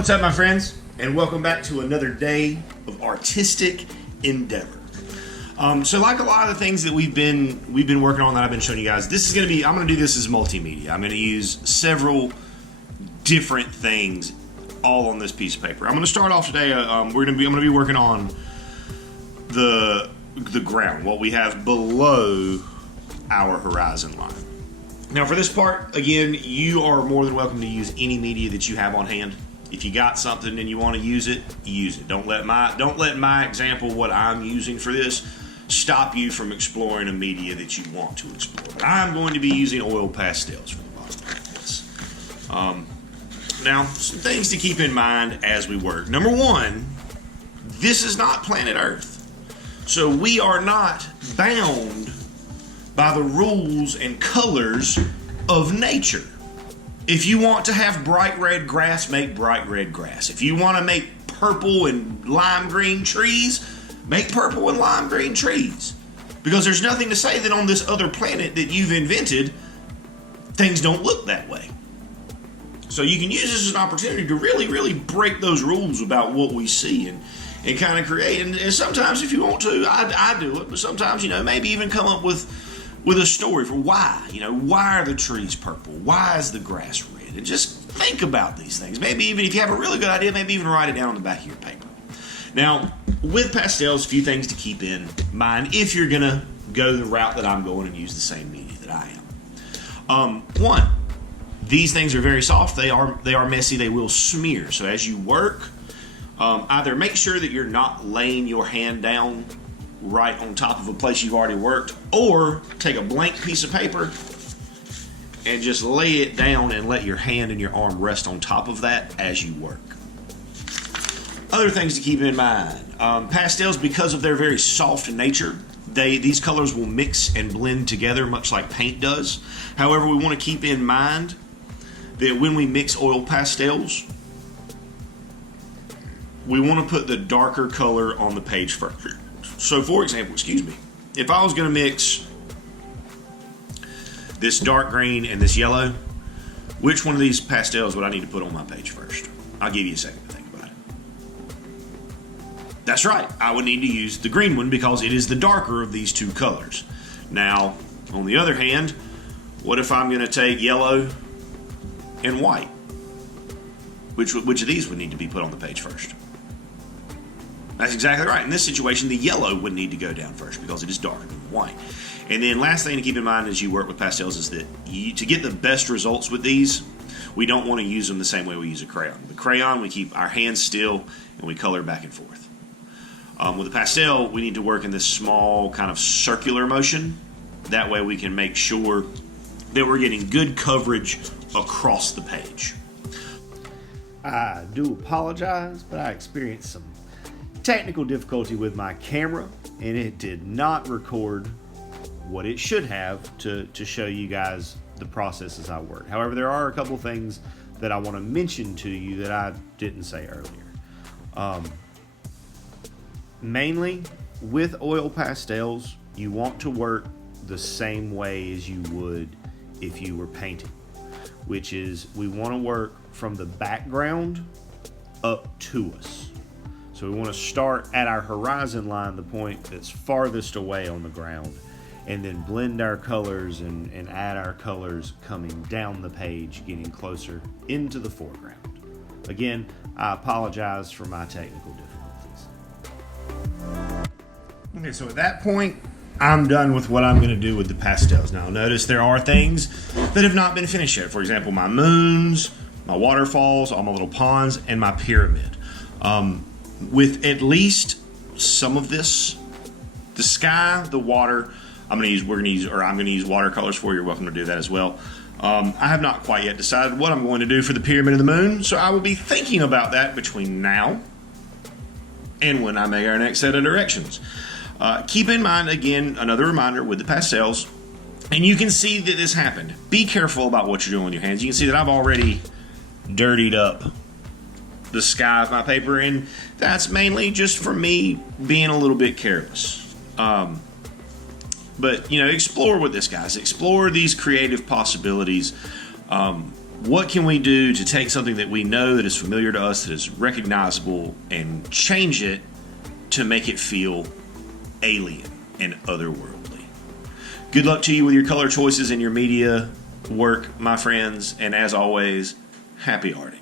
What's up, my friends, and welcome back to another day of artistic endeavor. So like a lot of the things that we've been working on that I've been showing you guys, I'm going to do this as multimedia. I'm going to use several different things all on this piece of paper. I'm going to start off today. I'm going to be working on the ground, what we have below our horizon line. Now, for this part, again, you are more than welcome to use any media that you have on hand. If you got something and you want to use it, use it. Don't let my example, what I'm using for this, stop you from exploring a media that you want to explore. But I'm going to be using oil pastels for the most part of this. Now, some things to keep in mind as we work. Number one, this is not planet Earth. So we are not bound by the rules and colors of nature. If you want to have bright red grass, make bright red grass. If you want to make purple and lime green trees, make purple and lime green trees. Because there's nothing to say that on this other planet that you've invented, things don't look that way. So you can use this as an opportunity to really break those rules about what we see and kind of create. And sometimes if you want to, I do it, but sometimes, maybe even come up with a story for why. Why are the trees purple? Why is the grass red? And just think about these things. Maybe even if you have a really good idea, maybe even write it down on the back of your paper. Now, with pastels, a few things to keep in mind if you're going to go the route that I'm going and use the same media that I am. One, these things are very soft. They are messy. They will smear. So as you work, either make sure that you're not laying your hand down right on top of a place you've already worked, or take a blank piece of paper and just lay it down and let your hand and your arm rest on top of that as you work. Other things to keep in mind. Pastels, because of their very soft nature, these colors will mix and blend together much like paint does. However, we want to keep in mind that when we mix oil pastels, we want to put the darker color on the page first. So, for example, if I was going to mix this dark green and this yellow, which one of these pastels would I need to put on my page first? I'll give you a second to think about it. That's right, I would need to use the green one because it is the darker of these two colors. Now, on the other hand, what if I'm going to take yellow and white? Which of these would need to be put on the page first? That's exactly right. In this situation, the yellow would need to go down first because it is darker than white. And then last thing to keep in mind as you work with pastels is that to get the best results with these, we don't want to use them the same way we use a crayon. With a crayon, we keep our hands still and we color back and forth. With a pastel, we need to work in this small kind of circular motion. That way we can make sure that we're getting good coverage across the page. I do apologize, but I experienced some technical difficulty with my camera, and it did not record what it should have to show you guys the process as I work. However, there are a couple things that I want to mention to you that I didn't say earlier. Mainly, with oil pastels, you want to work the same way as you would if you were painting, which is we want to work from the background up to us. So we want to start at our horizon line, the point that's farthest away on the ground, and then blend our colors and add our colors coming down the page, getting closer into the foreground. Again, I apologize for my technical difficulties. Okay, so at that point, I'm done with what I'm going to do with the pastels. Now, notice there are things that have not been finished yet. For example, my moons, my waterfalls, all my little ponds, and my pyramid. With at least some of this, the sky, the water, I'm going to use watercolors for you. You're welcome to do that as well. I have not quite yet decided what I'm going to do for the pyramid and the moon, so I will be thinking about that between now and when I make our next set of directions. Keep in mind, again, another reminder with the pastels, and you can see that this happened. Be careful about what you're doing with your hands. You can see that I've already dirtied up the sky of my paper, and that's mainly just for me being a little bit careless. But explore with this, guys. Explore these creative possibilities. What can we do to take something that we know that is familiar to us, that is recognizable, and change it to make it feel alien and otherworldly? Good luck to you with your color choices and your media work, my friends, and as always, happy arting.